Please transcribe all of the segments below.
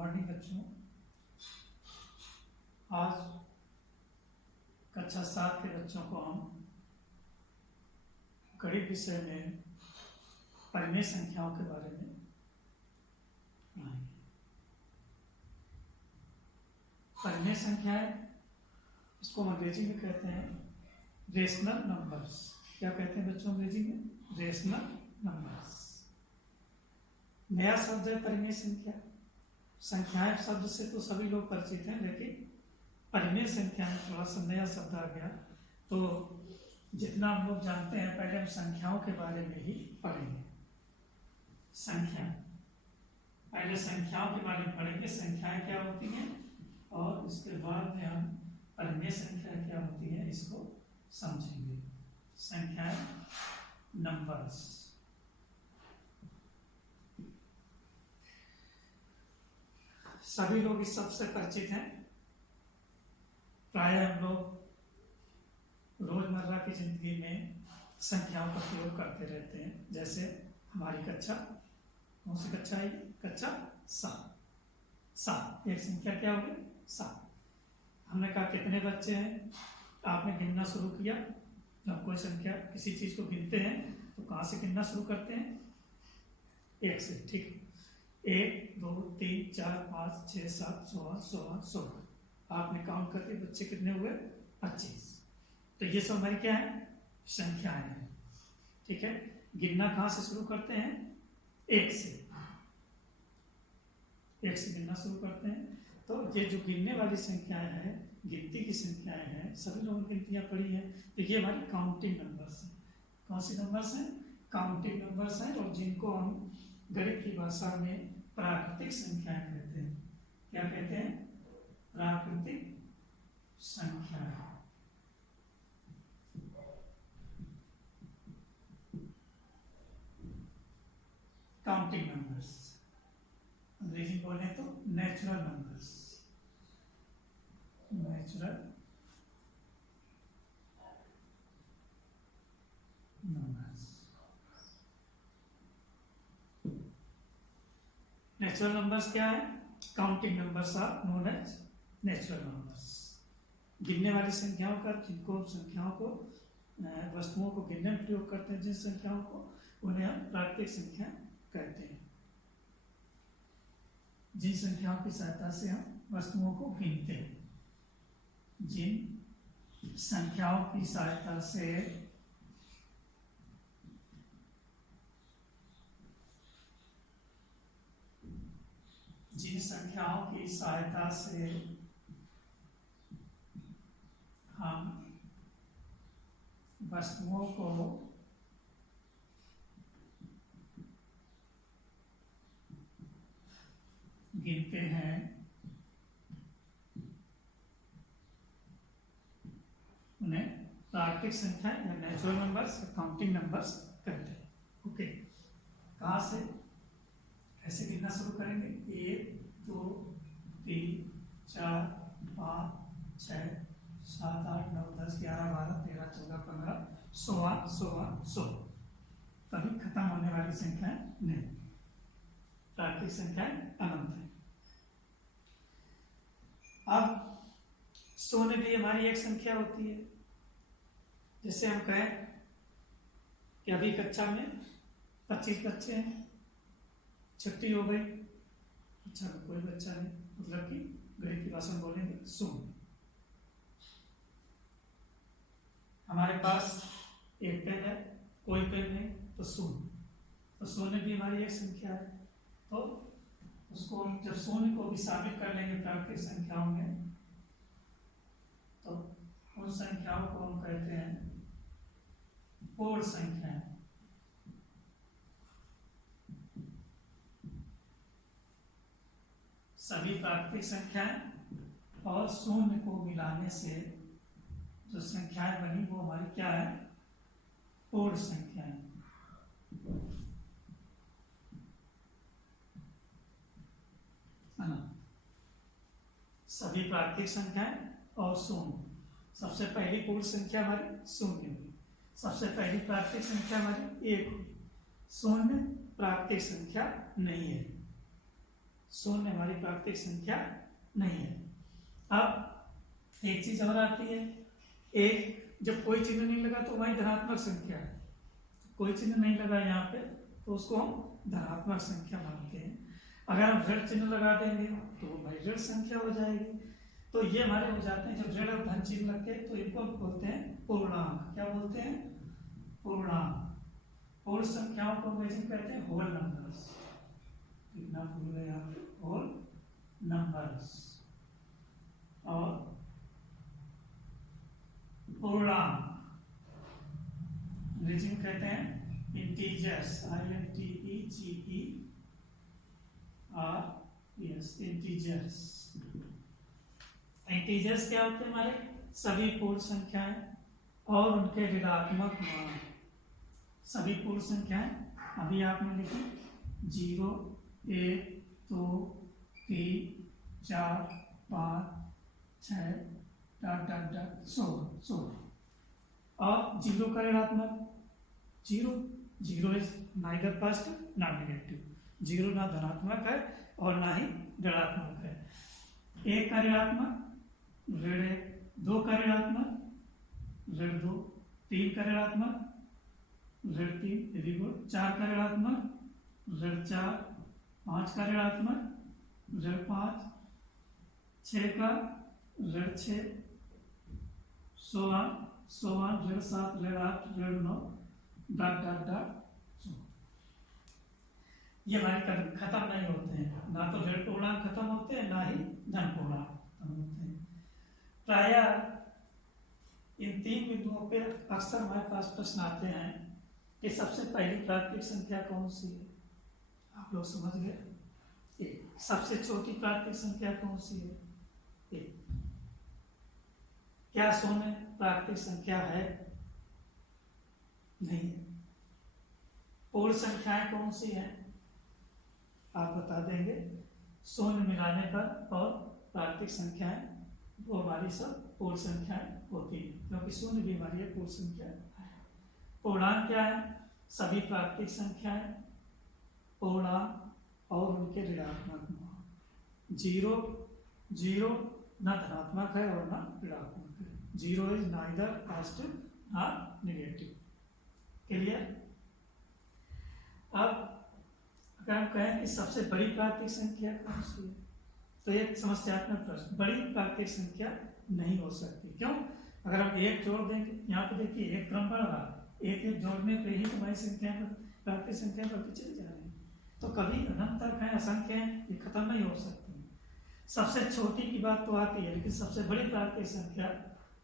Morning बच्चों। आज कक्षा 7 के बच्चों को हम गणित विषय में परिमेय संख्याओं के बारे में पढ़ाएंगे। परिमेय संख्याएं, इसको अंग्रेजी में कहते हैं रेशनल नंबर्स। क्या कहते हैं बच्चों अंग्रेजी में? Rational numbers. नया शब्द है परिमेय संख्या। संख्याएं शब्द से तो सभी लोग परिचित हैं, लेकिन परिमेय संख्याएं थोड़ा सा नया शब्द आ गया। तो जितना हम लोग जानते हैं, पहले हम संख्याओं के बारे में ही पढ़ेंगे। संख्या, पहले संख्याओं के बारे में पढ़ेंगे, संख्याएं क्या होती हैं, और इसके बाद में हम परिमेय संख्या क्या होती है इसको समझेंगे। संख्याएं, नंबर्स। सभी लोग इस शब्द से परिचित हैं। प्रायः हम लोग रोजमर्रा की जिंदगी में संख्याओं का प्रयोग करते रहते हैं। जैसे हमारी कक्षा, कौन सी कक्षा है? कक्षा 7। एक संख्या क्या होगी? 7। हमने कहा कितने बच्चे हैं, आपने गिनना शुरू किया। जब कोई संख्या, किसी चीज को गिनते हैं तो कहाँ से गिनना शुरू करते हैं? 1 से। ठीक, 1 2 3 4 5 6 7 16। आपने काउंट करके बच्चे कितने हुए? 25। तो ये सब हमारी क्या है? संख्याएं हैं। ठीक है, गिनना कहाँ से शुरू करते हैं? 1 से। 1 से गिनना शुरू करते हैं। तो ये जो गिनने वाली संख्याएं हैं, गिनती की संख्याएं हैं, सभी लोगों ने गिनतियां पढ़ी हैं। देखिए हमारी काउंटिंग नंबर्स हैं। कौन सी नंबर्स हैं? काउंटिंग नंबर्स हैं, और जिनको हम गणित की भाषा में प्राकृतिक संख्याएं कहते हैं। क्या कहते हैं? प्राकृतिक संख्या। काउंटिंग नंबर्स, अंग्रेजी बोले तो natural numbers. Natural numbers. Natural numbers क्या है? Counting numbers are known as natural numbers. गिनने वाली संख्याओं का, जिनको संख्याओं को, वस्तुओं को गिनने में प्रयोग करते हैं, जिन संख्याओं को, उन्हें हम प्राकृतिक संख्या कहते हैं। जिन संख्याओं की सहायता से हम वस्तुओं को गिनते हैं, जिन संख्याओं की सहायता से हम वस्तुओं को गिनते हैं, उन्हें प्राकृतिक संख्या या नेचुरल नंबर्स, काउंटिंग नंबर्स कहते हैं। ओके, कहाँ से ऐसे गिनना शुरू करेंगे? 1 2 3 4 5 6 7 8 9 10 11 12 13 14 15 16 कभी खत्म होने वाली संख्या नहीं। प्राकृतिक संख्या अनंत है। अब 100 भी हमारी एक संख्या होती है। जैसे हम कहें कि अभी कक्षा में 25 बच्चे हैं, छुट्टी हो गई, अच्छा कोई बच्चा नहीं, मतलब कि गणित की भाषा में बोलेंगे 100। हमारे पास एक पेन है, कोई पेन नहीं, तो 100। तो 100 भी हमारी एक संख्या है। तो उसको जब 100 को भी शामिल कर लेंगे प्राकृतिक संख्याओं में, तो उन संख्याओं को हम कहते हैं पूर्ण संख्याएं। सभी प्राकृतिक संख्याएं और 0 को मिलाने से जो संख्याएं बनी, वो हमारी क्या है? पूर्ण संख्याएं। सभी प्राकृतिक संख्याएं और 0। सबसे पहली पूर्ण संख्या हमारी 0 हुई। सबसे पहली प्राकृतिक संख्या हमारी 1 हुई। 0 प्राकृतिक संख्या नहीं है। शून्य हमारी प्राकृतिक संख्या नहीं है। अब एक चीज और आती है, एक जब कोई चिन्ह नहीं लगा तो वही धनात्मक संख्या है, कोई चिन्ह नहीं लगा यहाँ पे तो उसको हम धनात्मक संख्या मानते हैं। अगर हम ऋण चिन्ह लगा देंगे तो वो भाई ऋण संख्या हो जाएगी। तो ये हमारे हो जाते हैं जब ऋण और धन चिन्ह लगते हैं तो इनको बोलते हैं पूर्णांक। क्या बोलते हैं? पूर्णांक। पूर्ण संख्याओं को अंग्रेजी में कहते हैं होल नंबर्स। कितना भूल गए यहाँ पे? Whole numbers. और पूर्णांक अंग्रेजी में कहते हैं इंटीजर्स। INTEGERS, integers. इंटीजर्स क्या होते हैं? हमारे सभी पूर्ण संख्याएं और उनके ऋणात्मक मान। सभी पूर्ण संख्याएं अभी आपने लिखी 0, 1, 2, 3, 4, 5, 6 16। और 0 का ऋणात्मक 0 is neither positive not negative. 0 ना धनात्मक है और ना ही ऋणात्मक है। 1 का ऋणात्मक ऋण 1, 2 का ऋणात्मक ऋण 2, 3 का ऋणात्मक ऋण 3, वेरी गुड। 4 का ऋणात्मक ऋण 4, 5 का ऋणात्मक ऋण 5, 6 का ऋण 6, 16 ऋण 7, ऋण 8, ऋण 9 डॉट डॉट डॉट। ये हमारे कभी खत्म नहीं होते हैं, ना तो ऋण पूर्णांक खत्म होते हैं ना ही धन पूर्णांक खत्म होते हैं। प्रायः इन 3 बिंदुओं पे अक्सर हमारे पास प्रश्न आते हैं कि सबसे पहली प्राकृतिक संख्या कौन सी है? आप लोग समझ गए? सबसे छोटी प्राकृतिक संख्या कौन सी है? क्या शून्य प्राकृतिक संख्या है? नहीं। पूर्ण संख्याएं कौन सी हैं? आप बता देंगे। शून्य मिलाने पर और प्राकृतिक संख्याएं वो हमारी सब पूर्ण संख्याएं होती है, क्योंकि शून्य भी हमारी पूर्ण संख्या है। पूर्णांक क्या है? सभी प्राकृतिक संख्याएं, पूर्णांक और उनके ऋणात्मक मान। 0 ना धनात्मक है और ना ऋणात्मक है। 0 is neither positive not negative. Clear? अब अगर हम कहें कि सबसे बड़ी प्राकृतिक संख्या कौन सी है तो एक समस्यात्मक प्रश्न। बड़ी प्राकृतिक संख्या नहीं हो सकती। क्यों? अगर हम 1 जोड़ देंगे, यहाँ पे देखिए 1 क्रम बढ़ रहा है, 1 जोड़ने पे ही हमारी संख्या प्राकृतिक संख्या बढ़ती चली जा रही है। तो कभी अनंत तक है, असंख्य है, ये खत्म नहीं हो सकती। सबसे छोटी की बात तो आती है, लेकिन सबसे बड़ी प्राकृतिक संख्या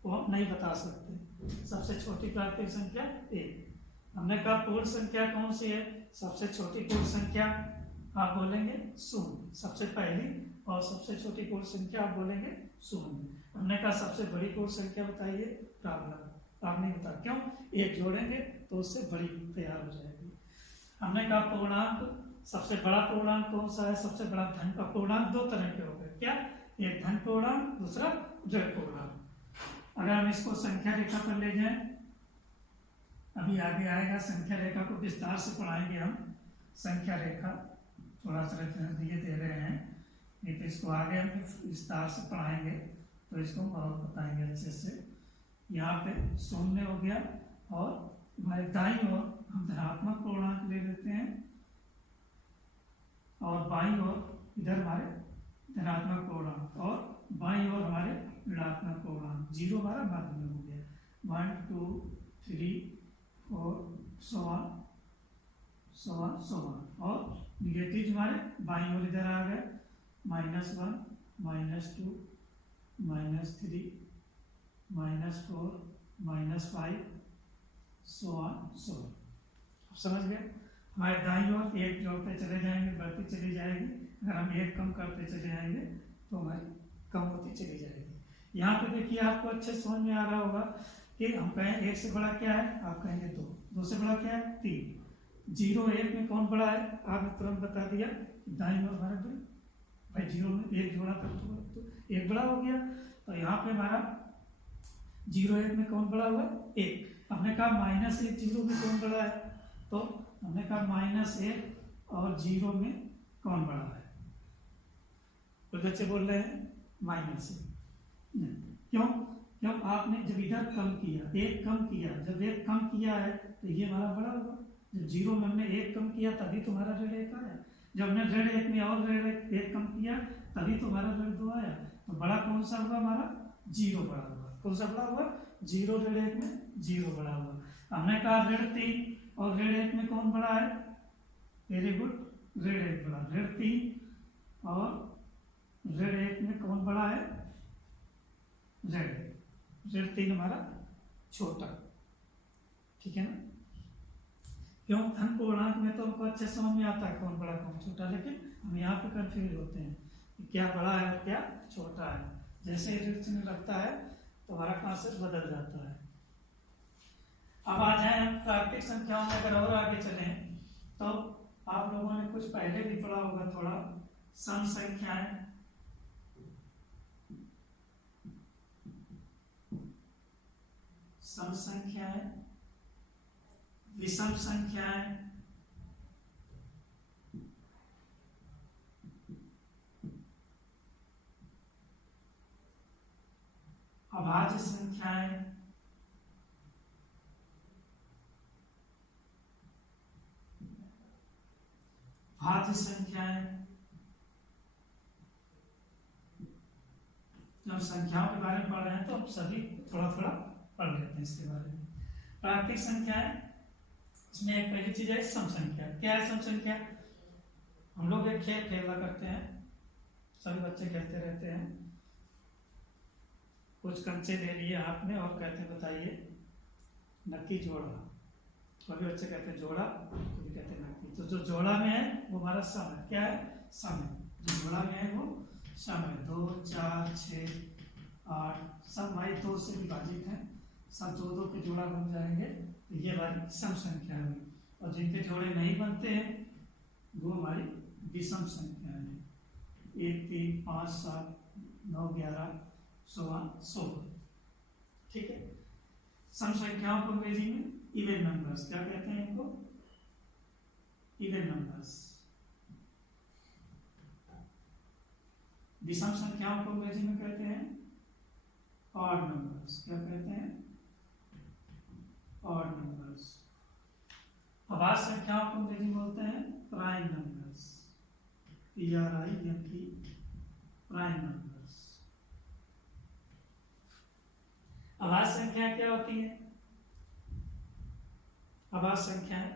को हम नहीं बता सकते। सबसे छोटी प्राकृतिक संख्या 1। हमने कहा पूर्ण संख्या कौन सी है? सबसे छोटी पूर्ण संख्या आप बोलेंगे 0 सबसे पहली, और सबसे छोटी पूर्ण संख्या आप बोलेंगे 0। हमने कहा सबसे बड़ी पूर्ण संख्या बताइए, प्रॉब्लम आप नहीं बता। क्यों? 1 जोड़ेंगे तो उससे बड़ी तैयार हो जाएगी। हमने कहा पूर्णांक, सबसे बड़ा पूर्णांक कौन सा है? सबसे बड़ा धन का पूर्णांक 2 तरह के हो गए। क्या? एक धन पूर्णांक, दूसरा ऋण पूर्णांक। अगर हम इसको संख्या रेखा पर ले जाएं, अभी आगे आएगा, संख्या रेखा को विस्तार से पढ़ाएंगे हम। संख्या रेखा थोड़ा सा रेफरेंस दे रहे हैं, नहीं तो इसको आगे हम विस्तार से पढ़ाएंगे तो इसको और बताएंगे अच्छे से। यहाँ पे 0 हो गया और हमारे दाईं ओर हम धनात्मक पूर्णांक ले लेते हैं और बाईं ओर इधर हमारे धनात्मक पूर्णांक और बाईं ओर हमारे ऋणात्मक पूर्णांक। 0 हमारा मध्य में हो गया। 1 2 3 4 so on। और निगेटिव हमारे बाईं ओर इधर आ गए, -1 -2 -3 -4 -5 so on। समझ गए? हमारे दाईं ओर 1 जोड़ते चले जाएंगे, बढ़ती चली जाएगी। अगर हम 1 कम करते चले जाएंगे तो हमारी कम होती चली जाएगी। यहाँ पे देखिए आपको अच्छे समझ में आ रहा होगा कि हम कहें 1 से बड़ा क्या है, आप कहेंगे 2, 2 से बड़ा क्या है 3। 0 1 में कौन बड़ा है? आपने तुरंत बता दिया, दाईं ओर हमारा बड़ा। भाई 0 में 1 जोड़ा तो 1 बड़ा हो गया। तो यहाँ पे हमारा 0 1 में कौन बड़ा हुआ? 1। हमने कहा -1 0 में कौन बड़ा है? तो हमने कहा -1 और 0 में कौन बड़ा है? कुछ बच्चे बोल रहे हैं माइनस है, क्यों? क्यों आपने जब इधर कम किया, एक कम किया, जब एक कम किया है तो ये हमारा बड़ा होगा। जब जीरो में हमने एक कम किया तभी तुम्हारा ऋण एक आया, जब हमने ऋण एक में और ऋण एक कम किया तभी तुम्हारा ऋण दो आया। तो बड़ा कौन सा हुआ हमारा? जीरो बड़ा हुआ। कौन सा बड़ा हुआ? जीरो। ऋण एक में जीरो बड़ा हुआ। हमने कहा ऋण 3 और ऋण एक में कौन बड़ा है? वेरी गुड, ऋण एक बड़ा। ऋण 3 और ऋण एक में कौन बड़ा है? ऋण एक। ऋण 3 हमारा छोटा, ठीक है ना? क्यों? धन पूर्णांक में तो हमको अच्छे समझ में आता है कौन बड़ा कौन छोटा, लेकिन हम यहाँ पे कंफ्यूज होते हैं कि क्या बड़ा है और क्या छोटा है। जैसे ही ऋण चिन्ह लगता है तो हमारा कांसेप्ट बदल जाता है। अब आ जाए हम प्राकृतिक संख्याओं में, अगर और आगे चले तो आप लोगों ने कुछ पहले भी पढ़ा होगा थोड़ा, सम संख्याएं, सम संख्याएं, विषम संख्याएं, अभाज्य संख्याएं, भाज्य संख्याएं। जब संख्याओं के बारे में पढ़ रहे हैं तो हम सभी थोड़ा थोड़ा पढ़ लेते हैं इसके बारे में। प्राकृतिक संख्याएं, इसमें एक पहली चीज है सम संख्या। क्या है सम संख्या? हम लोग एक खेल खेला करते हैं, सभी बच्चे खेलते रहते हैं। कुछ कंचे ले लिए हाथ में और कहते हैं बताइए नक्की जोड़ा। कभी बच्चे कहते हैं जोड़ा, कभी कहते हैं नक्की। तो जो जोड़ा में है वो हमारा सम है। क्या है? सम है। जो जोड़ा में है वो सम है। 2, 4, 6, 8 सब हमारी 2 से विभाजित है, सब 2-2 के जोड़ा बन जाएंगे। तो ये हमारी सम संख्या है। और जिनके जोड़े नहीं बनते हैं वो हमारी विषम संख्या है। 1, 3, 5, 7, 9, 11, 16। ठीक है। सम संख्याओं को अंग्रेजी में इवन नंबर्स क्या कहते हैं? इनको इवन नंबर्स। विषम संख्याओं को अंग्रेजी में कहते हैं ऑड नंबर्स। क्या कहते हैं? Odd numbers. अभाज्य संख्याओं को अंग्रेजी में बोलते हैं prime numbers. PRIME, prime numbers. अभाज्य संख्या क्या होती है? अभाज्य संख्याएं,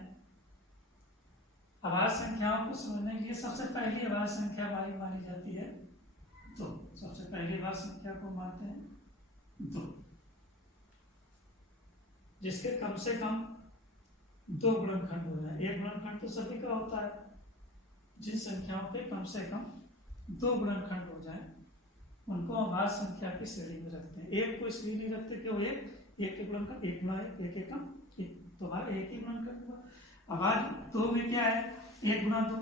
अभाज्य संख्याओं को समझने के लिए सबसे पहली अभाज्य संख्या हमारी मानी जाती है 2। सबसे पहली अभाज्य संख्या को मानते हैं 2, जिसके कम से कम 2 गुणनखंड हो जाए। एक गुणनखंड तो सभी का होता है। जिन संख्याओं के कम से कम 2 गुणनखंड हो जाए उनको अभाज्य संख्या की श्रेणी में रखते हैं। एक को इसलिए नहीं रखते कि वो एक के गुणनखंड 1 गुणा 1, 1 एकम 1, तो हमारा एक ही गुणनखंड हुआ। अभाज्य 2 में क्या है? 1 गुणा 2,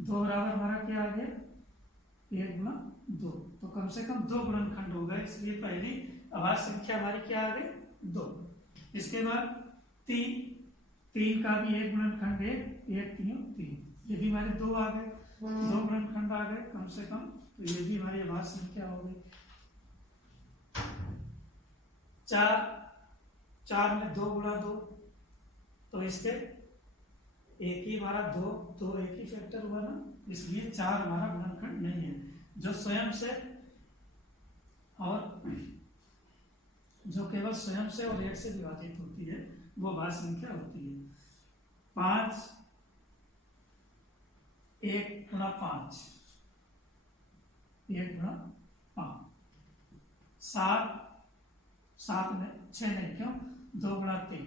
2 बराबर हमारा क्या आ गया? 1 गुणा 2। तो कम से कम 2 गुणनखंड हो गए, इसलिए पहली अभाज्य संख्या हमारी क्या आ गई? 2। इसके बाद 3 का भी 1 गुणनखंड 1, 3, ये भी हमारे 2 आ गए। 2 गुणनखंड आ गए कम से कम, तो ये भी हमारी अभाज्य संख्या हो गई। 4 में 2 गुणा 2, तो इससे एक ही हमारा 2 एक ही फैक्टर हुआ ना, इसलिए 4 हमारा गुणनखंड नहीं है। जो स्वयं से और जो केवल स्वयं से और 1 से विभाजित होती है वो अभाज्य संख्या होती है। 5, 1 गुणा 5, 1 गुणा 5। 7 में 6 नहीं, क्यों? 2 गुणा 3,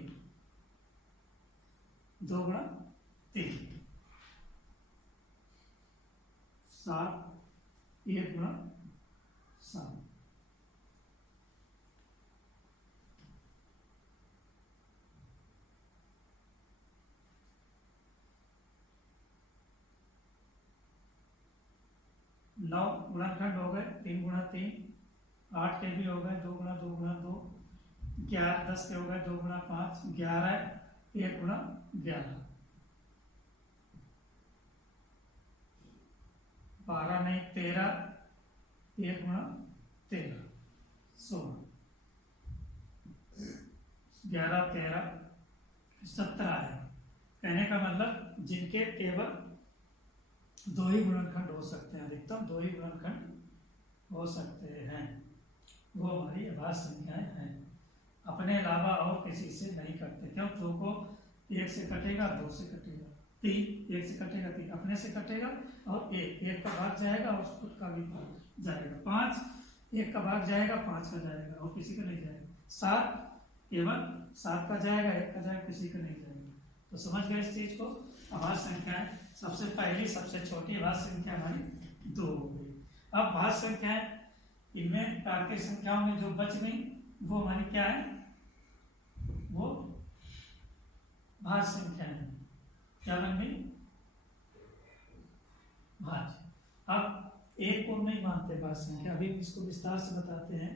2 गुणा 3, 7, 1 गुणा 7। नौ गुणनखंड हो गए 3 गुणा 3, 8 के भी हो गए 2 गुणा 2 गुणा 2, 11, 10 के हो गए 2 गुणा 5, 11, 1 गुणा 11, 12 नहीं 13, 1 गुणा 13 16, 11 13 17 है। कहने का मतलब जिनके केवल 2 ही गुणनखंड हो सकते हैं, अधिकतम 2 ही गुणनखंड हो सकते हैं, वो हमारी अभाज्य संख्याएं हैं। अपने अलावा और किसी से नहीं करते। क्यों? 2 को 1 से कटेगा, 2 से कटेगा, 3 1 से कटेगा, 3 अपने से कटेगा, और 1 का भाग जाएगा और खुद का भी भाग जाएगा। 5 1 का भाग जाएगा, 5 का जाएगा और किसी का नहीं जाएगा। 7 केवल 7 का जाएगा, 1 का जाएगा, किसी का नहीं जाएगा। तो समझ गए इस चीज को। अभाज्य संख्याएं सबसे पहली सबसे छोटी अभाज्य संख्या हमारी 2 हो गई। अब भाज्य संख्याएं, इनमें प्राकृतिक संख्याओं में जो बच गई वो हमारी क्या है? वो भाज्य संख्या है। क्या बन गई? भाज्य। अब 1 को नहीं मानते भाज्य संख्या, अभी इसको विस्तार से बताते हैं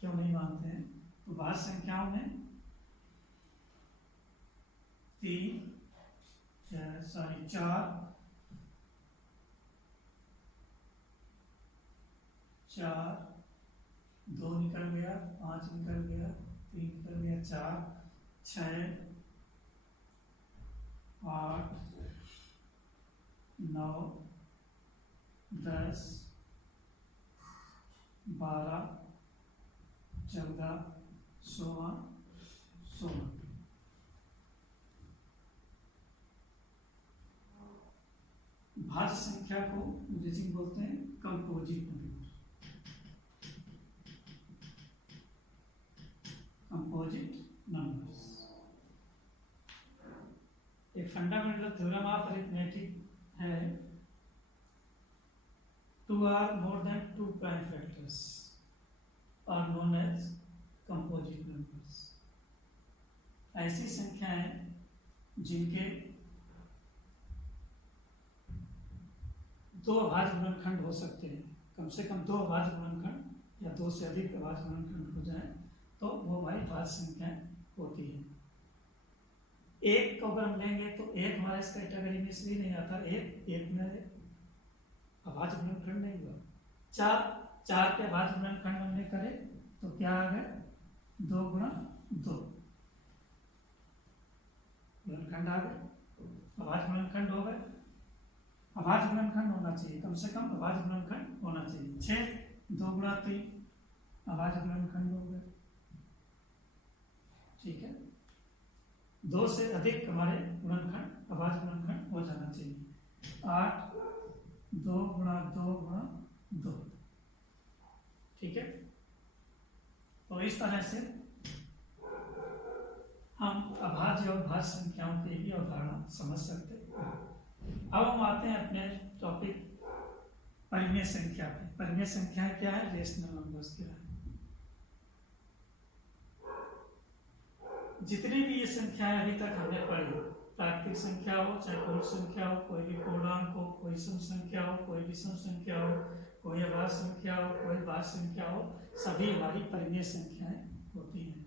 क्यों नहीं मानते हैं। तो भाज्य संख्याओं में 3 4 2 निकल गया, 5 निकल गया, 3 निकल गया, 4 6 8 9 10 12 14 16 16। भाज्य संख्या को अंग्रेजी में बोलते हैं कंपोजिट नंबर। Composite numbers. एक फंडामेंटल थ्योरम ऑफ अरिथमेटिक है, 2 are more than 2 prime factors are known as composite numbers। ऐसी संख्याएं जिनके 2 अभाज्य गुणनखंड हो सकते हैं, कम से कम 2 अभाज्य गुणनखंड या 2 से अधिक अभाज्य गुणनखंड हो जाए तो वो भाई भाज्य संख्याएं होती है। 1 को अगर हम लेंगे तो 1 हमारे इस कैटेगरी में इसलिए नहीं आता, 1 में अभाज्य गुणनखंड नहीं हुआ। 4 के अभाज्य गुणनखंड हमने करे तो क्या आ गए? 2 गुणा 2 गुणनखंड आ गए, अभाज्य गुणनखंड हो गए। अभाज्य गुणनखंड होना चाहिए, कम से कम अभाज्य गुणनखंड होना चाहिए। 6 2 गुणा 3 अभाज्य गुणनखंड हो गए, ठीक है। 2 से अधिक हमारे गुणनखंड अभाज्य गुणनखंड हो जाना चाहिए। 8 2 गुणा 2 गुणा 2, ठीक है। तो इस तरह से हम अभाज्य और भाज्य संख्याओं की भी अवधारणा समझ सकते हैं। अब हम आते हैं अपने टॉपिक परिमेय संख्या पे। परिमेय संख्या क्या है? रेशनल नंबर्स क्या है? जितनी भी ये संख्याएं अभी तक हमने पढ़ी, प्राकृतिक संख्या हो चाहे पूर्ण संख्या हो, कोई भी पूर्णांक हो, कोई सम संख्या हो, कोई विषम संख्या हो, कोई अभाज्य संख्या हो, कोई भाज्य संख्या हो, सभी हमारी परिमेय संख्याएं होती हैं।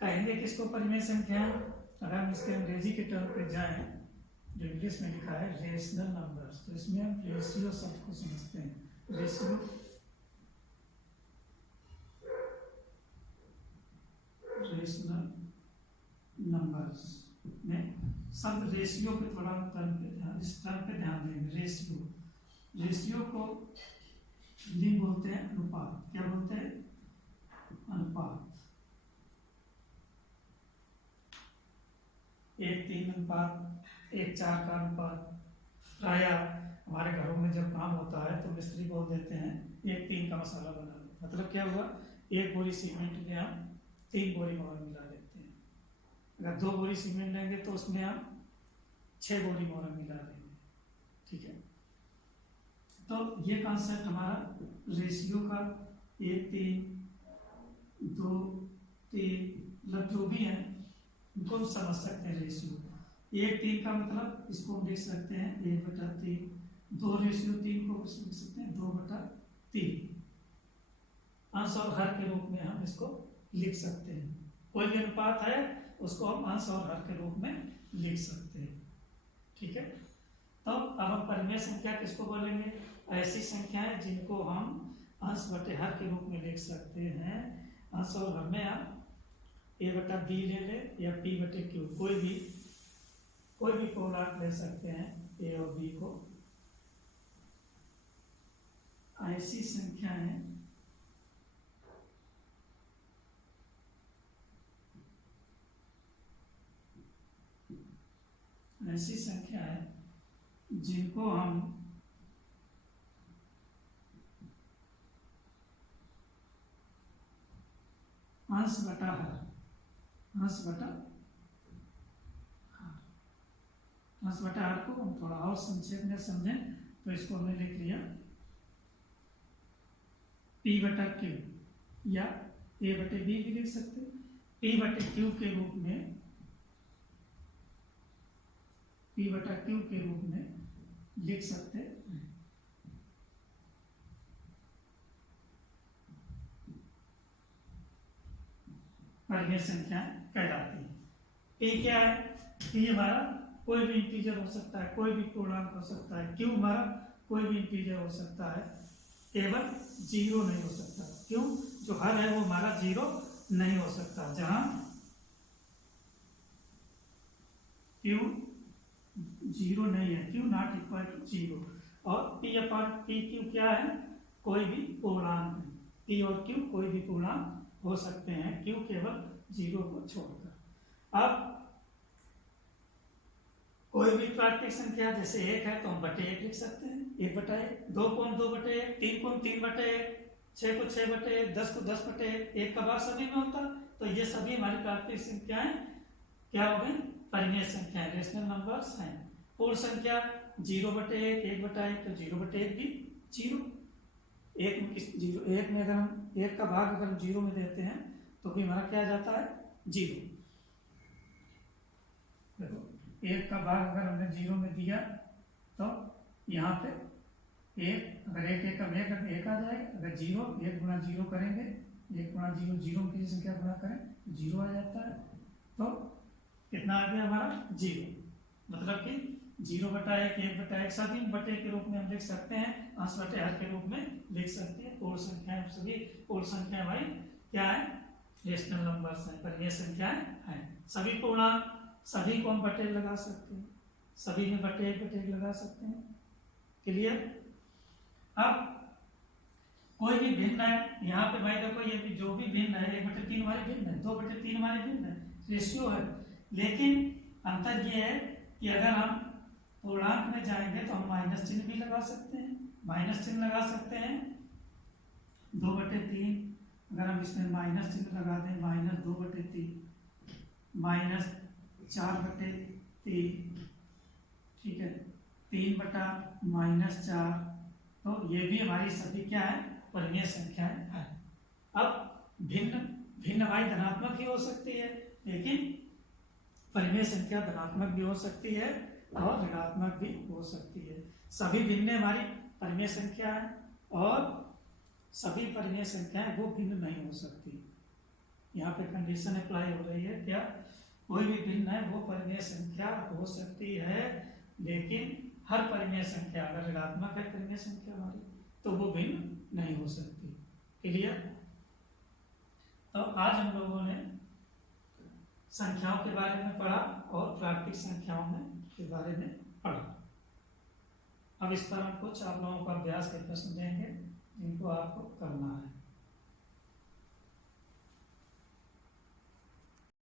कहेंगे किसको परिमेय संख्या? अगर हम इसके अंग्रेजी के टर्म पे जाएं, जो इंग्लिश में लिखा है रेशनल नंबर्स, तो इसमें हम रेशियो शब्द को समझते हैं। रेशियो, रेशनल नंबर्स में शब्द रेशियो पे थोड़ा इस टर्म पे ध्यान देंगे। रेशियो, रेशियो को हिंदी बोलते हैं अनुपात। क्या बोलते हैं? अनुपात। 1:3 अनुपात, 1:4 का अनुपात। प्राय हमारे घरों में जब काम होता है तो मिस्त्री बोल देते हैं 1:3 का मसाला बना दो। मतलब क्या हुआ? 1 बोरी सीमेंट में हम 3 बोरी मोहर मिला देते हैं। अगर 2 बोरी सीमेंट लेंगे तो उसमें हम 6 बोरी मोहर मिला देंगे, ठीक है। तो ये कॉन्सेप्ट हमारा रेशियो का 1:3 2:3 मतलब जो भी है उनको हम समझ सकते हैं। रेशियो 1:3 का मतलब इसको हम लिख सकते हैं 1/3। 2:3 को लिख सकते हैं 2/3। अंश और हर के रूप में हम इसको लिख सकते हैं। कोई भी अनुपात है उसको हम अंश और हर के रूप में लिख सकते हैं, ठीक है। तो अब हम परिमेय संख्या किसको बोलेंगे? ऐसी संख्याएं जिनको हम अंश बटे हर के रूप में लिख सकते हैं। अंश और हर में आप a बटा b ले ले या p बटे q, कोई भी पूर्णांक ले सकते हैं a और b को। ऐसी संख्याएं जिनको हम अंश बटा हर को हम थोड़ा और संक्षेप में समझें तो इसको हमने लिख लिया p बटा q या a बटे b भी लिख सकते हैं। p बटे q के रूप में लिख सकते हैं। परिमेय संख्या कहलाती है। p क्या है? p हमारा कोई भी इंटीजर हो सकता है, कोई भी पूर्णांक हो सकता है। q हमारा कोई भी इंटीजर हो सकता है, केवल जीरो नहीं हो सकता। क्यों? जो हर है वो हमारा जीरो नहीं हो सकता। जहां q जीरो नहीं है, q not equal to zero. और p अपॉन p q क्या है? कोई भी पूर्णांक है। p और q कोई भी पूर्णांक हो सकते हैं, q केवल जीरो को छोड़कर। अब कोई भी प्राकृतिक संख्या जैसे एक है तो हम बटे एक लिख सकते हैं, एक बटा एक। दो को हम दो बटे एक, तीन को हम तीन बटे एक, छह को छह बटे एक, 10 को 10 बटे एक का भाग सभी में होता। तो ये सभी हमारी प्राकृतिक संख्याएं क्या हो गई? परिमेय संख्याएं, रेशनल नंबर्स हैं। पूर्ण संख्या जीरो बटे एक बटा एक, तो जीरो बटे एक भी जीरो। एक में अगर हम एक का भाग अगर हम जीरो में देते हैं तो भी हमारा क्या जाता है? जीरो। देखो, एक का भाग अगर हमने जीरो में दिया तो यहाँ पे एक, अगर एक का भाग एक आ जाएगा। अगर जीरो, एक गुणा जीरो करेंगे, एक गुणा जीरो, जीरो की संख्या गुणा करें तो जीरो आ जाता है। तो कितना आ गया हमारा? जीरो। मतलब कि जीरो बटा एक, एक बटा एक, सभी बटे के रूप में हम लिख सकते हैं, अंश बटे हर के रूप में लिख सकते हैं। पूर्ण संख्याएं, सभी पूर्ण संख्या भाई क्या है? रेशनल नंबर्स हैं, परिमेय संख्याएं हैं। सभी पूर्णांक, सभी को हम बटे लगा सकते हैं, सभी में बटे एक लगा सकते हैं। क्लियर? अब कोई भी भिन्न है, यहाँ पे भाई देखो ये भी जो भी भिन्न है, 1/3 हमारे भिन्न है, 2/3 हमारे भिन्न है, रेशियो है। लेकिन अंतर ये है कि अगर हम पूर्णांक में जाएंगे तो हम माइनस चिन्ह भी लगा सकते हैं, माइनस चिन्ह लगा सकते हैं। 2/3 अगर हम इसमें माइनस चिन्ह लगा दें, -2/3, -4/3, ठीक है, 3 बटा -4। तो ये भी हमारी सभी क्या है? परिमेय संख्याएं हैं। अब भिन्न भाई धनात्मक ही हो सकती है, लेकिन परिमेय संख्या धनात्मक भी हो सकती है और ऋणात्मक भी हो सकती है। सभी भिन्न हमारी परिमेय संख्या है और सभी परिमेय संख्याएं वो भिन्न नहीं हो सकती। यहाँ पे कंडीशन अप्लाई हो रही है क्या? कोई भी भिन्न है वो परिमेय संख्या हो सकती है, लेकिन हर परिमेय संख्या अगर ऋणात्मक है परिमेय संख्या हमारी तो वो भिन्न नहीं हो सकती। क्लियर? तो आज हम लोगों ने संख्याओं के बारे में पढ़ा और प्राकृतिक संख्याओं में के बारे में पढ़ा। अब इस पर हम कुछ आप लोगों को अभ्यास के प्रश्न देंगे जिनको आपको करना है।